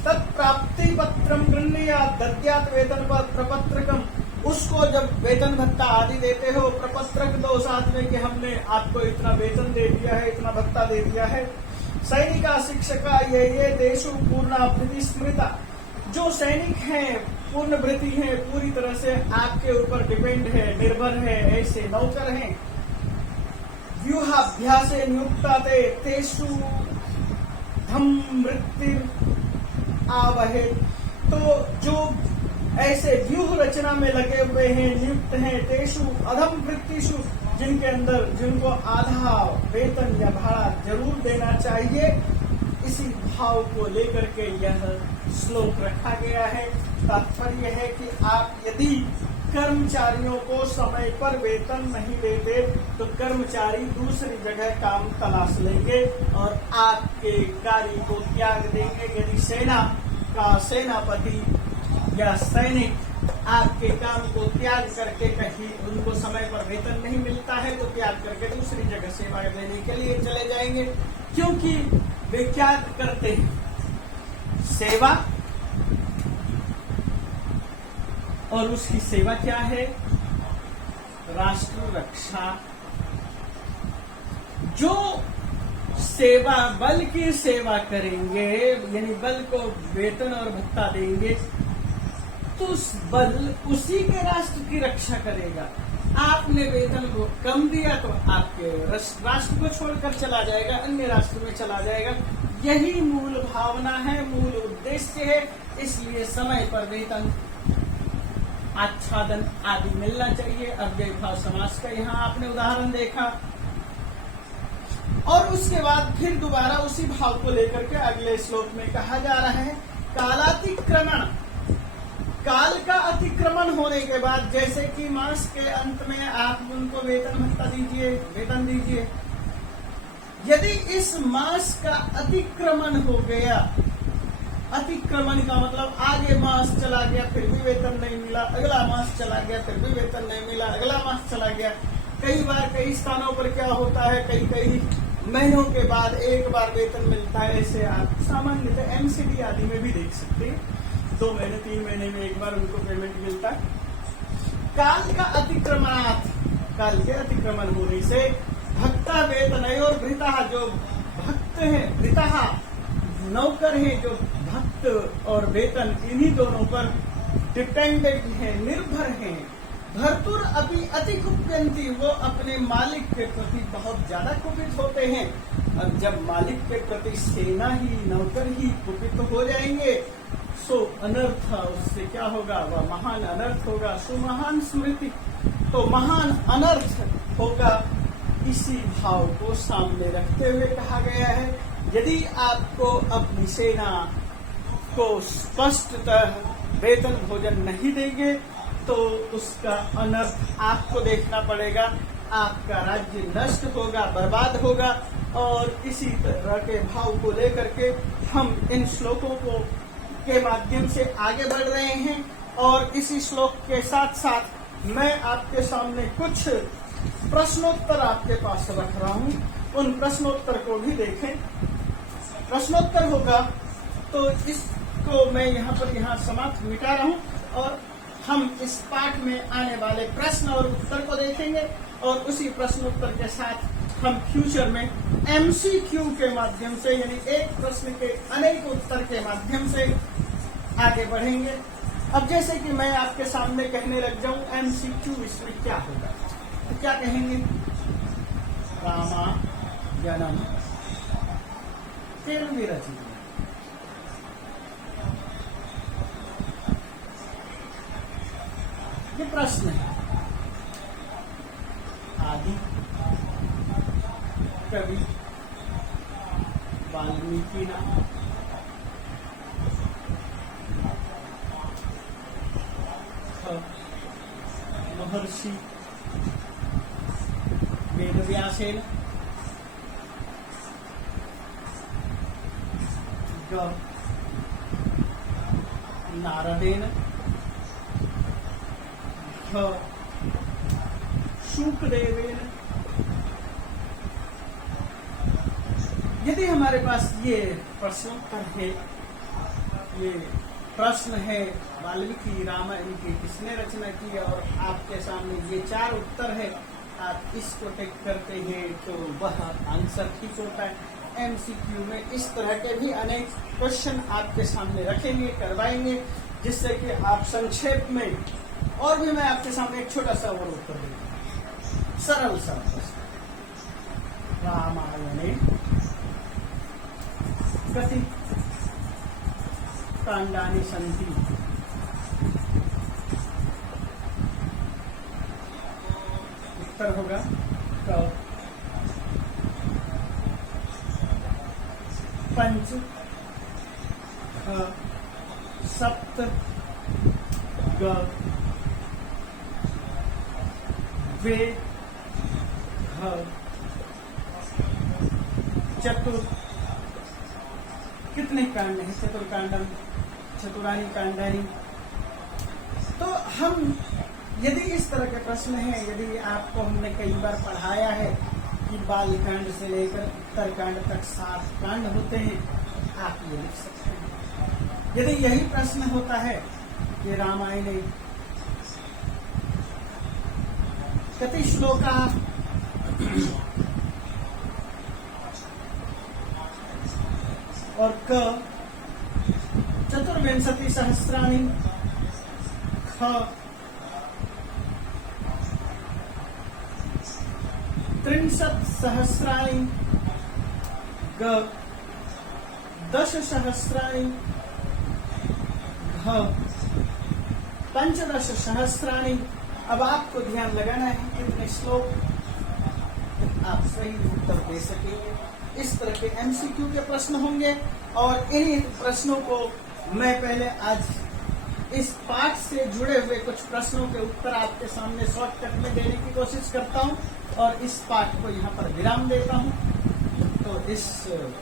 तत्प्राप्ति पत्रम गृह्णीयात् दद्यात् वेतन प्रपत्रकम, उसको जब वेतन भत्ता आदि देते हो प्रपत्रक दो साथ में कि हमने आपको इतना वेतन दे दिया है, इतना भत्ता दे दिया है। सैनिका शिक्षका ये देशु पूर्णा भृति स्मृता, जो सैनिक हैं, पूर्ण भृति हैं, पूरी तरह से आपके ऊपर डिपेंड है, निर्भर है, ऐसे नौकर हैं। व्यूहाभ्यासे नियुक्ता तेषु धम मृत्यु आवहे, तो जो ऐसे व्यूह रचना में लगे हुए हैं, नियुक्त हैं, तेषु अधम वृत्तिषु, जिनके अंदर जिनको आधा वेतन या भाड़ा जरूर देना चाहिए, इसी भाव को लेकर के यह श्लोक रखा गया है। तात्पर्य है कि आप यदि कर्मचारियों को समय पर वेतन नहीं देते तो कर्मचारी दूसरी जगह काम तलाश लेंगे और आपके कार्य को त्याग देंगे। यदि सेना का सेनापति या सैनिक आपके काम को त्याग करके कहीं उनको समय पर वेतन नहीं मिलता है तो त्याग करके दूसरी जगह सेवा देने के लिए चले जाएंगे, क्योंकि वे क्या करते हैं, सेवा, और उसकी सेवा क्या है, राष्ट्र रक्षा। जो सेवा बल की सेवा करेंगे, यानी बल को वेतन और भत्ता देंगे, तो उस बल उसी के राष्ट्र की रक्षा करेगा। आपने वेतन को कम दिया तो आपके राष्ट्र को छोड़कर चला जाएगा, अन्य राष्ट्र में चला जाएगा। यही मूल भावना है, मूल उद्देश्य है। इसलिए समय पर वेतन, आच्छादन आदि मिलना चाहिए। अव्यय भाव समास का यहाँ आपने उदाहरण देखा। और उसके बाद फिर दोबारा उसी भाव को लेकर के अगले श्लोक में कहा जा रहा है, कालातिक्रमण, काल का अतिक्रमण होने के बाद, जैसे कि मास के अंत में आप उनको वेतन भत्ता दीजिए, वेतन दीजिए, यदि इस मास का अतिक्रमण हो गया, अतिक्रमण का मतलब आगे मास चला गया फिर भी वेतन नहीं मिला, अगला मास चला गया फिर भी वेतन नहीं मिला, अगला मास चला गया। कई बार कई स्थानों पर क्या होता है, कई महीनों के बाद एक बार वेतन मिलता है। ऐसे आप सामान्यतः एमसीडी आदि में भी देख सकते हैं, 2 महीने 3 महीने में एक बार उनको पेमेंट मिलता है। काल का अतिक्रमणात्, काल के अतिक्रमण होने से भक्ता वेतन और भृता, जो भक्त है, भृता नौकर है, जो भक्त और वेतन इन्हीं दोनों पर डिपेंडेंट है, निर्भर है। भर्तुर अपि अति कुप्यन्ति, वो अपने मालिक के प्रति बहुत ज्यादा कुपित होते हैं। और जब मालिक के प्रति सेना ही, नौकर ही कुपित हो जाएंगे, सो अनर्थ, उससे क्या होगा, वह महान अनर्थ होगा। सुमहान स्मृति, तो महान अनर्थ होगा। इसी भाव को सामने रखते हुए कहा गया है, यदि आपको अपनी सेना को स्पष्टतः वेतन भोजन नहीं देंगे तो उसका अनर्थ आपको देखना पड़ेगा, आपका राज्य नष्ट होगा, बर्बाद होगा। और इसी तरह के भाव को लेकर के हम इन श्लोकों को के माध्यम से आगे बढ़ रहे हैं। और इसी श्लोक के साथ साथ मैं आपके सामने कुछ प्रश्नोत्तर आपके पास रख रहा हूं, उन प्रश्नोत्तर को भी देखें। प्रश्नोत्तर होगा तो इसको मैं यहाँ समाप्त मिटा रहा हूँ और हम इस पाठ में आने वाले प्रश्न और उत्तर को देखेंगे। और उसी प्रश्नोत्तर के साथ हम फ्यूचर में एमसीक्यू के माध्यम से, यानी एक प्रश्न के अनेक उत्तर के माध्यम से आगे बढ़ेंगे। अब जैसे कि मैं आपके सामने कहने लग जाऊं एमसीक्यू, इसमें क्या होगा, तो क्या कहेंगे, रामायणम तेन विरचित, ये प्रश्न है। आदि कवि वाल्मीकि नाम, महर्षि व्यासेन ग नारदेन घ शुकदेवेन। यदि हमारे पास ये प्रश्नोत्तर है, ये प्रश्न है वाल्मीकि रामायण की किसने रचना की, और आपके सामने ये 4 उत्तर है, आप इसको टिक करते हैं तो वह आंसर ठीक होता है। एमसीक्यू में इस तरह के भी अनेक क्वेश्चन आपके सामने रखेंगे, करवाएंगे, जिससे कि आप संक्षेप में, और भी मैं आपके सामने एक छोटा सा और उत्तर दूंगा, सरल सा प्रश्न। रामायणे कति कांडानि सन्ति? उत्तर होगा क पंच, ख सप्त, ग द्वे, घ चतुर। कितने कांड हैं? चतुर्कांडम चतुरानी कांडानी। तो हम यदि इस तरह के प्रश्न हैं, यदि आपको हमने कई बार पढ़ाया है कि बालकांड से लेकर उत्तरकांड तक 7 कांड होते हैं, आप ये लिख सकते हैं। यदि यही प्रश्न होता है कि रामायण कति श्लोका और क चतुर्विंशति सहस्राणि, ख 63 सहस्राणि, ग 10 सहस्राणि, घ 15 सहस्राणि। अब आपको ध्यान लगाना है कितने श्लोक आप सही उत्तर दे सकेंगे। इस तरह के एमसीक्यू के प्रश्न होंगे, और इन्हीं प्रश्नों को मैं पहले आज इस पाठ से जुड़े हुए कुछ प्रश्नों के उत्तर आपके सामने शॉर्टकट में देने की कोशिश करता हूं, और इस पाठ को यहाँ पर विराम देता हूं। तो इस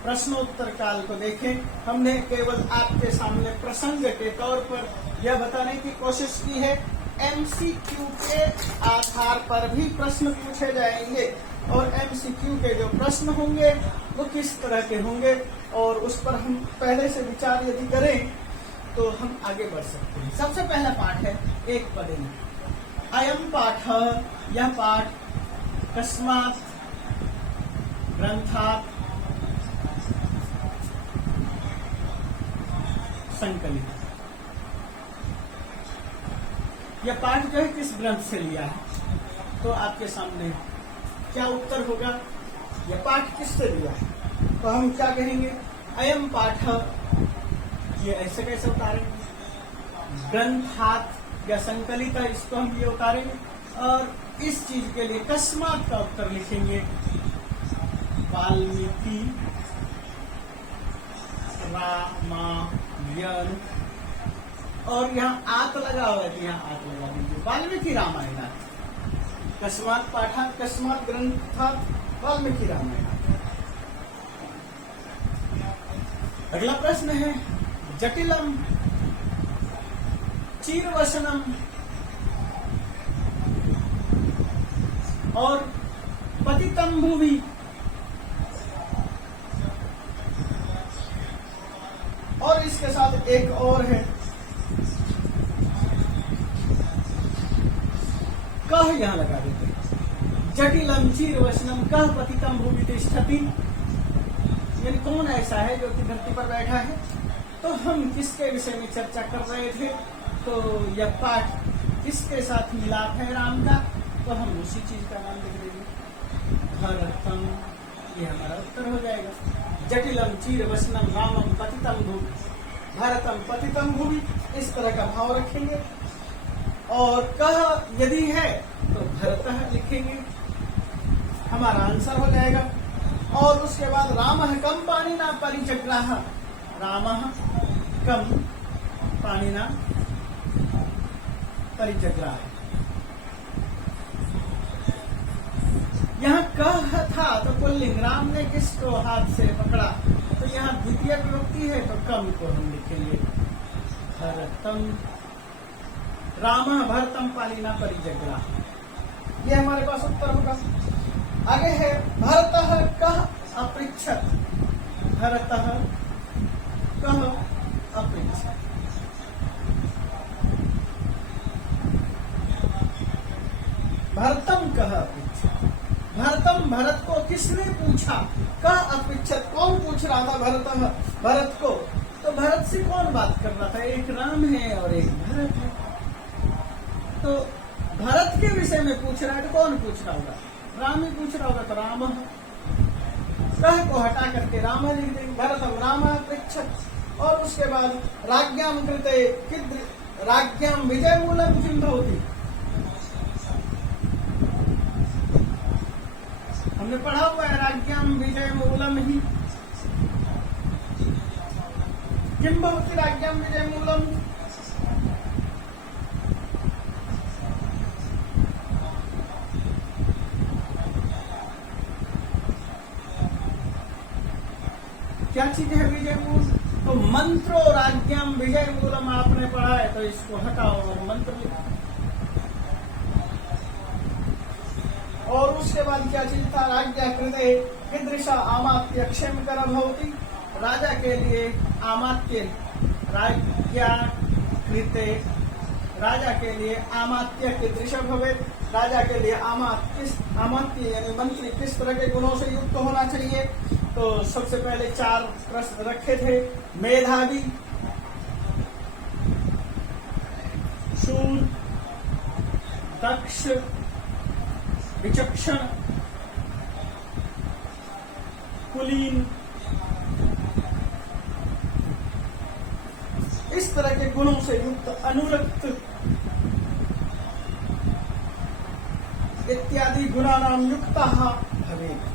प्रश्नोत्तर काल को देखें। हमने केवल आपके सामने प्रसंग के तौर पर यह बताने की कोशिश की है, एमसीक्यू के आधार पर भी प्रश्न पूछे जाएंगे, और एमसीक्यू के जो प्रश्न होंगे वो किस तरह के होंगे, और उस पर हम पहले से विचार यदि करें तो हम आगे बढ़ सकते हैं। सबसे पहला पाठ है एक पदिनी। अयम पाठ, यह पाठ कस्मात् ग्रंथात् संकलित। यह पाठ जो है किस ग्रंथ से लिया है? तो आपके सामने क्या उत्तर होगा, यह पाठ किससे लिया है? तो हम क्या कहेंगे, अयम पाठ, ये ऐसे कैसे उतारेंगे? ग्रंथात् या संकलित, इसको हम ये उतारेंगे, और इस चीज के लिए कस्मात् का उत्तर लिखेंगे वाल्मीकि रामायण, और यहाँ आत लगा हुआ है, यहाँ आत लगा दीजिए, वाल्मीकि रामायण। कस्मात् पाठात् कस्मात् ग्रंथात् वाल्मीकि रामायण। अगला प्रश्न है जटिलम चीरवसनम और पतितम भुवि। और इसके साथ एक और है, कह यहां लगा देते हैं, जटिलम चीरवसनम कह पतितम भुवि तिष्ठति। यानी कौन ऐसा है जो कि धरती पर बैठा है? तो हम किसके विषय में चर्चा कर रहे थे? तो यह पाठ किसके साथ मिलाप है राम का? तो हम उसी चीज का नाम लिख देंगे भरतम। ये हमारा उत्तर हो जाएगा। जटिलम चीरवसनम रामम पतितम भुवि, भरतम पतितम भुवि, इस तरह का भाव रखेंगे। और कह यदि है तो भरतः लिखेंगे, हमारा आंसर हो जाएगा। और उसके बाद रामः कम पाणिना परिजग्राह, रामः कम पाणिना परिजग्राह। यहाँ कह पुल्लिंग, राम ने किसको हाथ से पकड़ा, तो यहाँ द्वितीय विभक्ति है तो कम को हम लिखेंगे भरतम, राम भरतम पालिना परिजग्रा। ये हमारे पास उत्तर होगा। आगे है भरतः कः अपृच्छत्, भरतः कः अपृच्छत्। भरतम कः अपृच्छत्, भरतम भरत को किसने पूछा, कः अपृच्छत् कौन पूछ रहा था भरत को, तो भरत से कौन बात कर रहा था, एक राम है और एक भरत है, तो भरत के विषय में पूछ रहा है तो कौन पूछ रहा होगा, राम ही पूछ रहा होगा, तो राम कह को हटा करके राम लिख देंगे, भरतम राम अपृच्छत्। और उसके बाद राज्ञां कृते राज्ञां विजय मूलम किं भवति, हमने पढ़ा हुआ है राज्ञां विजय मूलम ही, किं भवति राज्ञां विजय मूलम, क्या चीज है विजय मूल, तो मंत्रो राज्ञां विजय मूलम आपने पढ़ा है, तो इसको हटाओ और मंत्र लिखो। और उसके बाद क्या चीज था, राज्ञा कृते कीदृशा आमात्य क्षेमकर भवति, राजा के लिए आमात्य, राज्ञा कृते राजा के लिए आमात्य कीदृश भवेत्, राजा के लिए आमात्य यानी मंत्री किस तरह के गुणों से युक्त होना चाहिए, तो सबसे पहले 4 प्रश्न रखे थे, मेधावी, शूर, दक्ष, विचक्षण, कुलीन, इस तरह के गुणों से युक्त, अनुरक्त इत्यादि गुणानां युक्तः भवेत्।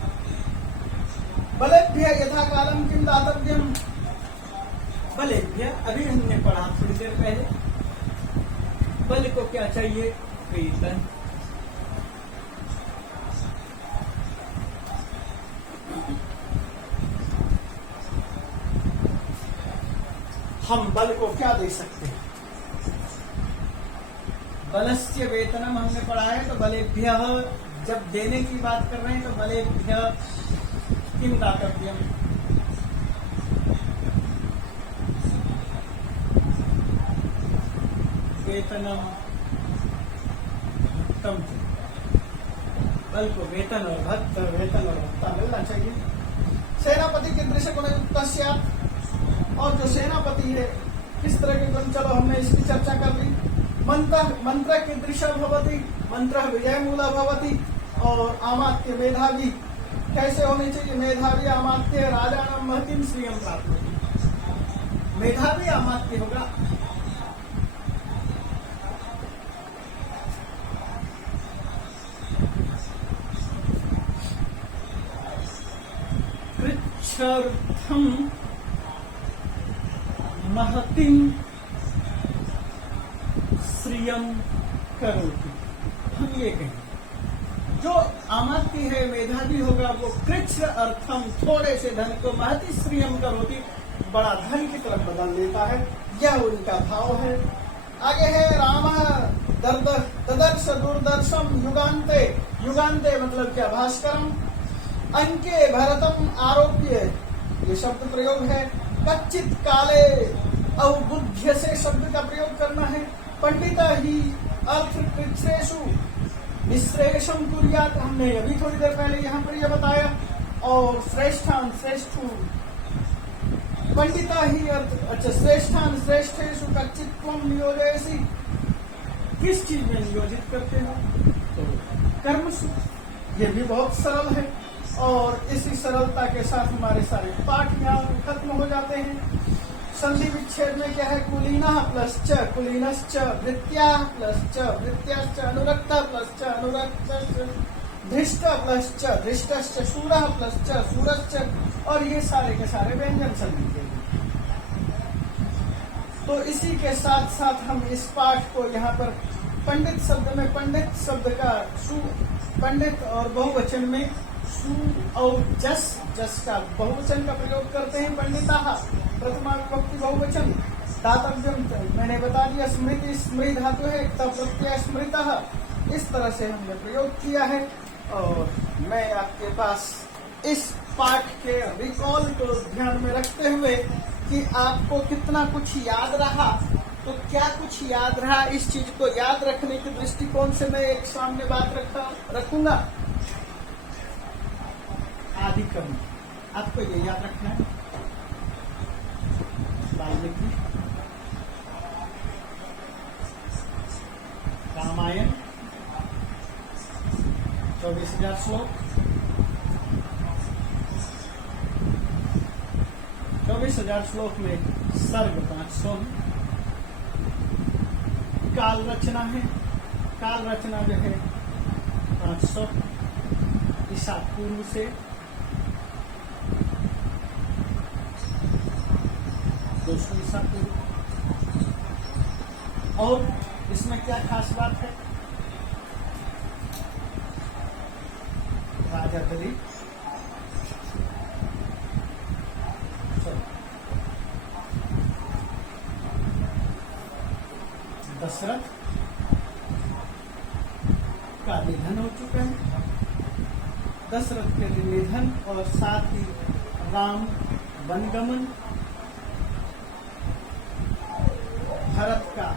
बलेभ्य यथा कालम किम दातव्यम, बलेभ्य अभी हमने पढ़ा थोड़ी देर पहले, बल को क्या चाहिए, वेतन। हम बल को क्या दे सकते हैं, बलस्य वेतनम हमने पढ़ा है, तो बलेभ्य जब देने की बात कर रहे हैं तो बलेभ्य किम दातव्यम, वेतनम उत्तम, बल को वेतन और भत्ता मिलना चाहिए। सेनापति कीदृश गुणयुक्त स्यात्, और जो सेनापति है किस तरह के गुण, चलो हमने इसकी चर्चा कर ली। मंत्र कीदृश भवति, मंत्र विजय मूला भवति, और आमात्य मेधावी कैसे होनी चाहिए, मेधावी अमात्य राजानां महतीं श्रियं प्राप्नोति, मेधावी अमात्य होगा। कृच्छर्थं महतीं श्रियं करोति, हम ये कहें जो अमात्य है मेधावी होगा वो कृच्छ अर्थम थोड़े से धन को महती श्रियम करोति बड़ा धन की तरफ बदल देता है, यह उनका भाव है। आगे है राम ददर्श दूरदर्शम युगान्ते, युगान्ते मतलब क्या, भास्करम, अंके भरतम आरोप्य, ये शब्द प्रयोग है। कच्चित काले अवबुद्ध्य से शब्द का प्रयोग करना है। पंडिता ही अर्थ कृच्छ्रेषु निश्रेषम कुर्यात, हमने अभी थोड़ी देर पहले यहाँ पर यह बताया। और श्रेष्ठान श्रेष्ठु, पंडिता ही अर्थ, अच्छा श्रेष्ठान श्रेष्ठेषु कच्चित त्वं नियोजयसि, किस चीज में नियोजित करते हो, तो कर्मसु। ये भी बहुत सरल है और इसी सरलता के साथ हमारे सारे पाठ यहाँ खत्म हो जाते हैं। संधि विच्छेद में क्या है, कुलीना प्लस च कुलीनश्च, वृत्त्या प्लस च वृत्त्याश्च, अनुरक्ता प्लस च अनुरक्तश्च, धृष्ट प्लस च धृष्टश्च, शूरः प्लस च शूरश्च, और ये सारे के सारे व्यंजन संधि के। तो इसी के साथ साथ हम इस पाठ को यहाँ पर पंडित शब्द में, पंडित शब्द का पंडित और बहुवचन में सु और जस का बहुवचन का प्रयोग करते हैं पंडिता। प्रथमा विभक्ति बहुवचन। दातव्यम मैंने बता दिया, स्मृति स्मृति धातु है, तब प्रत्यय स्मृतः, इस तरह से हमने प्रयोग किया है। और मैं आपके पास इस पाठ के रिकॉल को ध्यान में रखते हुए कि आपको कितना कुछ याद रहा, तो क्या कुछ याद रहा, इस चीज को याद रखने के दृष्टिकोण से मैं एक सामने बात रखूंगा। आदि कर्म आपको ये याद रखना है। वाल्मीकि रामायण 24,000 श्लोक, 24,000 श्लोक में सर्ग 500 काल रचना है। काल रचना जो है 500 ईसा पूर्व से 200 ईसा पूर्व। और इसमें क्या खास बात है, राजा दिलीप दशरथ का निधन हो चुका है। दशरथ के निधन और साथ ही राम वनगमन, भरत का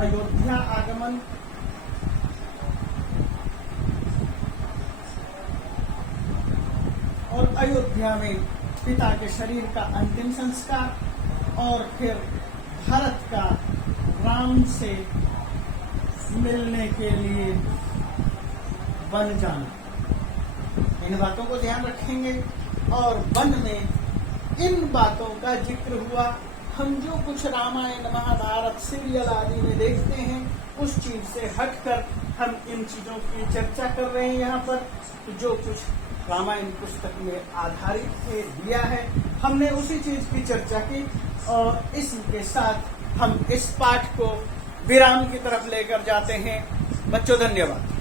अयोध्या आगमन, और अयोध्या में पिता के शरीर का अंतिम संस्कार, और फिर भरत का राम से मिलने के लिए वन जाना, इन बातों को ध्यान रखेंगे। और वन में इन बातों का जिक्र हुआ। हम जो कुछ रामायण महाभारत सीरियल आदि में देखते हैं, उस चीज से हटकर हम इन चीजों की चर्चा कर रहे हैं। यहाँ पर जो कुछ रामायण पुस्तक में आधारित है दिया है, हमने उसी चीज की चर्चा की। और इसके साथ हम इस पाठ को विराम की तरफ लेकर जाते हैं। बच्चों धन्यवाद।